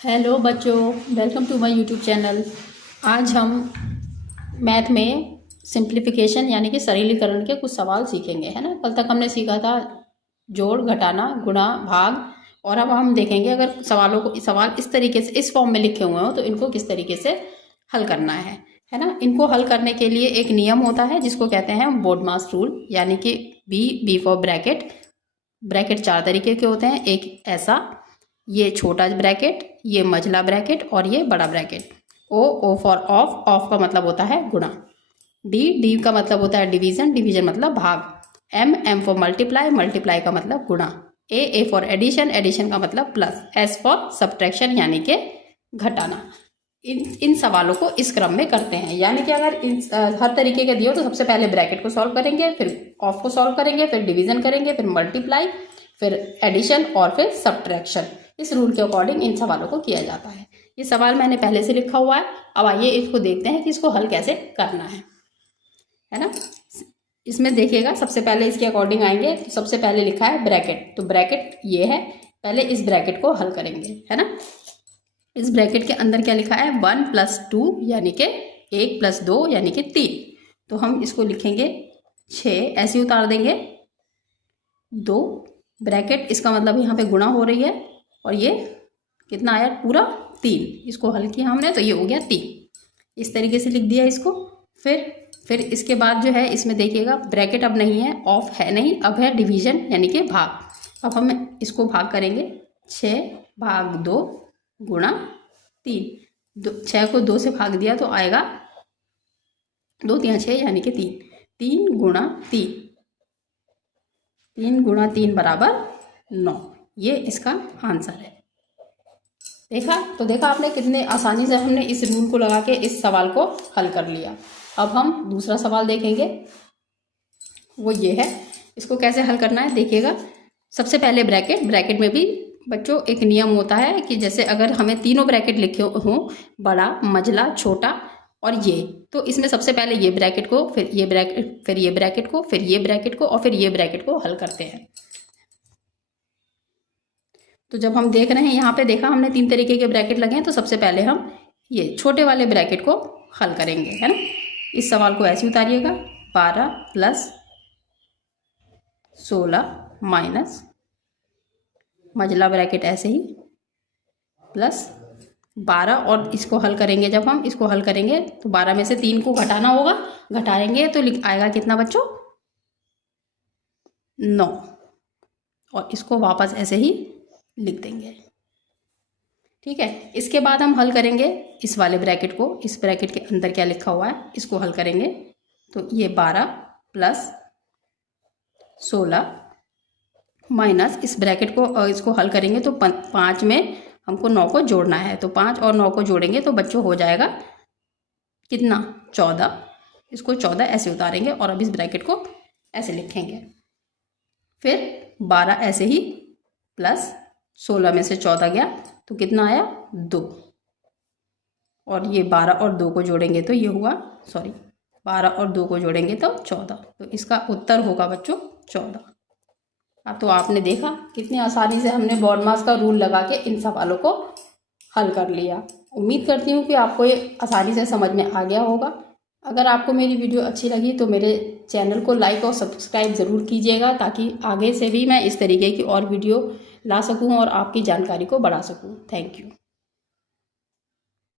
Hello बच्चों, welcome to my YouTube channel. आज हम मैथ में सिंप्लीफिकेशन यानी कि सरलीकरण के कुछ सवाल सीखेंगे, है ना। कल तक हमने सीखा था जोड़, घटाना, गुणा, भाग। और अब हम देखेंगे अगर सवाल इस तरीके से इस फॉर्म में लिखे हुए हो तो इनको किस तरीके से हल करना है ना। इनको हल करने के लिए एक नियम होता है जिसको कहते हैं बोडमास रूल, यानी कि बी फॉर ब्रैकेट। ब्रैकेट चार तरीके के होते हैं, एक ऐसा, ये छोटा ब्रैकेट, ये मझला ब्रैकेट और ये बड़ा bracket. O for of, of का मतलब होता है गुणा। डी का मतलब होता है डिवीजन, डिवीजन मतलब भाग। एम फॉर मल्टीप्लाई, मल्टीप्लाई का मतलब गुणा। ए फॉर एडिशन, एडिशन का मतलब प्लस। एस फॉर सब्ट्रैक्शन यानी कि घटाना। इन सवालों को इस क्रम में करते हैं, यानी कि अगर हर तरीके के दिए हो तो सबसे पहले ब्रैकेट को सॉल्व करेंगे, फिर ऑफ को सॉल्व करेंगे, फिर डिवीजन करेंगे, फिर मल्टीप्लाई, फिर एडिशन और फिर सब्ट्रैक्शन। इस रूल के अकॉर्डिंग इन सवालों को किया जाता है। ये सवाल मैंने पहले से लिखा हुआ है। अब आइए इसको देखते हैं कि इसको हल कैसे करना है ना। इसमें देखिएगा, सबसे पहले इसके अकॉर्डिंग आएंगे तो सबसे पहले लिखा है ब्रैकेट, तो ब्रैकेट ये है। पहले इस ब्रैकेट को हल करेंगे, है ना। इस ब्रैकेट के अंदर क्या लिखा है, 1 + 2 यानी कि 1 + 2 यानी कि 3। तो हम इसको लिखेंगे 6, ऐसे उतार देंगे 2 ब्रैकेट, इसका मतलब यहाँ पे गुणा हो रही है और ये कितना आया पूरा 3। इसको हल किया हमने तो ये हो गया 3। इस तरीके से लिख दिया इसको। फिर इसके बाद जो है इसमें देखिएगा ब्रैकेट अब नहीं है, ऑफ है नहीं, अब है डिवीजन यानी कि भाग। अब हम इसको भाग करेंगे, 6/2 गुणा 3। 6 को 2 से भाग दिया तो आएगा 2 × 3 = 6 यानी कि 3। 3 × 3, 3 × 3 = 9। ये इसका आंसर है। देखा आपने कितने आसानी से हमने इस रूल को लगा के इस सवाल को हल कर लिया। अब हम दूसरा सवाल देखेंगे, वो ये है। इसको कैसे हल करना है देखिएगा। सबसे पहले ब्रैकेट में भी बच्चों एक नियम होता है कि जैसे अगर हमें तीनों ब्रैकेट लिखे हों, बड़ा, मझला, छोटा और ये, तो इसमें सबसे पहले ये ब्रैकेट को, फिर ये ब्रैकेट, फिर ये ब्रैकेट को, फिर ये ब्रैकेट को और फिर ये ब्रैकेट को हल करते हैं। तो जब हम देख रहे हैं यहाँ पे देखा हमने 3 तरीके के ब्रैकेट लगे हैं, तो सबसे पहले हम ये छोटे वाले ब्रैकेट को हल करेंगे, है ना। इस सवाल को ऐसे उतारिएगा, 12 + 16 माइनस मझला ब्रैकेट ऐसे ही प्लस 12, और इसको हल करेंगे। जब हम इसको हल करेंगे तो 12 में से 3 को घटाना होगा, घटाएंगे तो आएगा कितना बच्चों, 9। और इसको वापस ऐसे ही लिख देंगे, ठीक है। इसके बाद हम हल करेंगे इस वाले ब्रैकेट को। इस ब्रैकेट के अंदर क्या लिखा हुआ है इसको हल करेंगे, तो ये 12 + 16 माइनस इस ब्रैकेट को, इसको हल करेंगे तो 5 में हमको 9 को जोड़ना है, तो 5 और 9 को जोड़ेंगे तो बच्चों हो जाएगा कितना, 14। इसको 14 ऐसे उतारेंगे और अब इस ब्रैकेट को ऐसे लिखेंगे। फिर 12 ऐसे ही प्लस 16 में से 14 गया तो कितना आया, 2। और ये 12 और 2 को जोड़ेंगे तो ये हुआ, 12 और 2 को जोड़ेंगे तो 14। तो इसका उत्तर होगा बच्चों 14। तो आपने देखा कितनी आसानी से हमने बोडमास का रूल लगा के इन सवालों को हल कर लिया। उम्मीद करती हूँ कि आपको ये आसानी से समझ में आ गया होगा। अगर आपको मेरी वीडियो अच्छी लगी तो मेरे चैनल को लाइक और सब्सक्राइब ज़रूर कीजिएगा, ताकि आगे से भी मैं इस तरीके की और वीडियो ला सकूँ और आपकी जानकारी को बढ़ा सकूँ। Thank you.